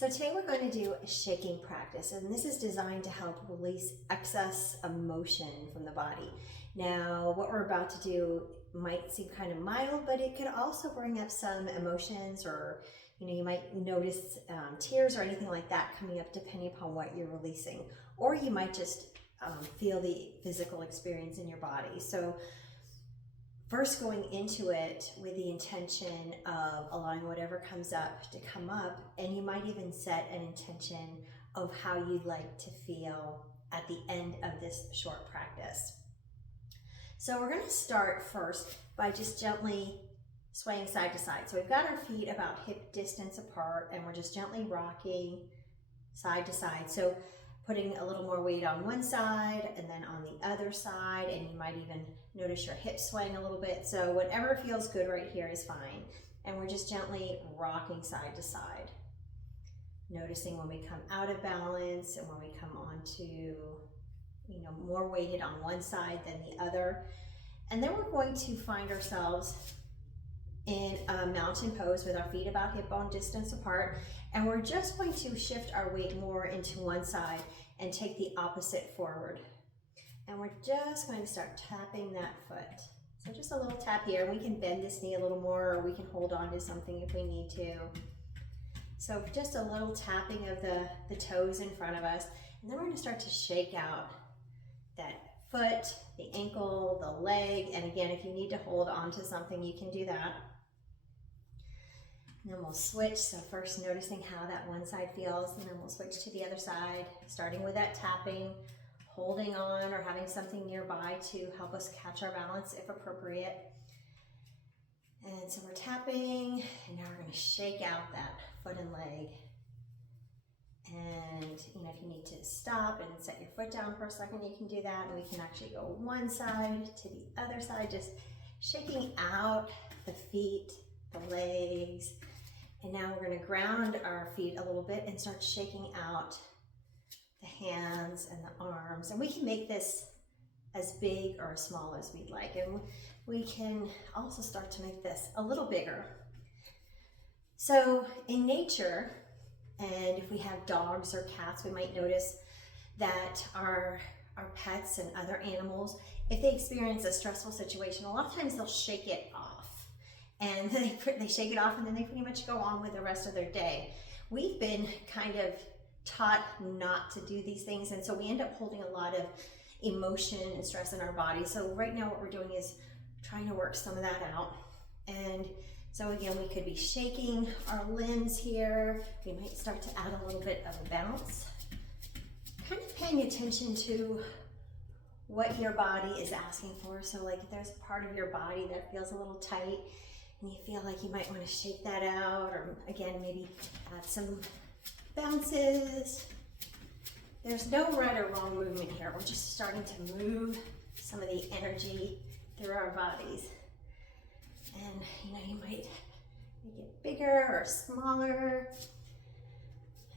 So today we're going to do a shaking practice, and this is designed to help release excess emotion from the body. Now, what we're about to do might seem kind of mild, but it could also bring up some emotions, or you might notice tears or anything like that coming up depending upon what you're releasing, or you might just feel the physical experience in your body. So first, going into it with the intention of allowing whatever comes up to come up, and you might even set an intention of how you'd like to feel at the end of this short practice. So we're going to start first by just gently swaying side to side. So we've got our feet about hip distance apart, and we're just gently rocking side to side. So putting a little more weight on one side and then on the other side, and you might even notice your hips swaying a little bit. So whatever feels good right here is fine. And we're just gently rocking side to side. Noticing when we come out of balance and when we come onto, more weighted on one side than the other. And then we're going to find ourselves in a mountain pose with our feet about hip bone distance apart. And we're just going to shift our weight more into one side and take the opposite forward. And we're just going to start tapping that foot. So just a little tap here. We can bend this knee a little more, or we can hold on to something if we need to. So just a little tapping of the toes in front of us. And then we're going to start to shake out that foot, the ankle, the leg. And again, if you need to hold on to something, you can do that. And then we'll switch. So first noticing how that one side feels, and then we'll switch to the other side, starting with that tapping, holding on or having something nearby to help us catch our balance if appropriate. And so we're tapping, and now we're going to shake out that foot and leg. And if you need to stop and set your foot down for a second, you can do that. And we can actually go one side to the other side, just shaking out the feet, the legs. And now we're going to ground our feet a little bit and start shaking out the hands and the arms. And we can make this as big or as small as we'd like. And we can also start to make this a little bigger. So in nature, and if we have dogs or cats, we might notice that our pets and other animals, if they experience a stressful situation, a lot of times they'll shake it off. And they shake it off, and then they pretty much go on with the rest of their day. We've been kind of taught not to do these things, and so we end up holding a lot of emotion and stress in our body. So right now what we're doing is trying to work some of that out. And so again, we could be shaking our limbs here. We might start to add a little bit of a bounce. Kind of paying attention to what your body is asking for. So like if there's a part of your body that feels a little tight, and you feel like you might want to shake that out, or again, maybe add some bounces. There's no right or wrong movement here. We're just starting to move some of the energy through our bodies. And you might make it bigger or smaller.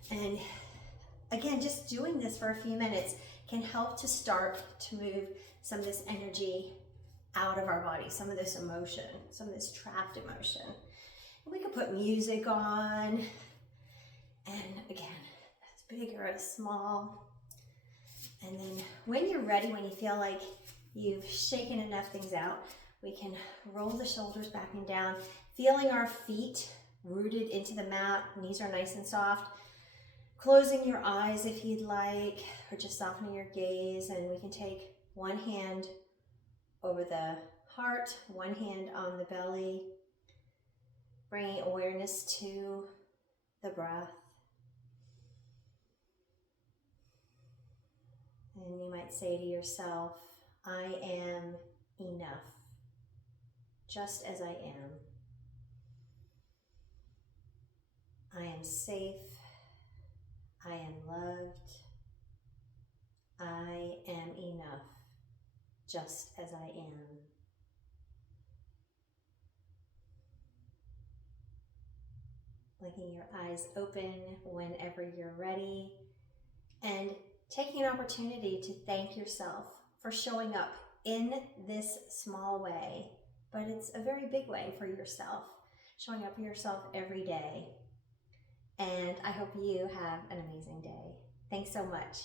And again, just doing this for a few minutes can help to start to move some of this energy out of our body, some of this emotion, some of this trapped emotion. And we could put music on, and again, as big or as small. And then when you're ready, when you feel like you've shaken enough things out, we can roll the shoulders back and down, feeling our feet rooted into the mat. Knees are nice and soft. Closing your eyes if you'd like, or just softening your gaze. And we can take one hand over the heart, one hand on the belly, bringing awareness to the breath. And you might say to yourself, I am enough, just as I am. I am safe. I am loved. I am enough, just as I am. Blinking your eyes open whenever you're ready, and taking an opportunity to thank yourself for showing up in this small way, but it's a very big way for yourself, showing up for yourself every day. And I hope you have an amazing day. Thanks so much.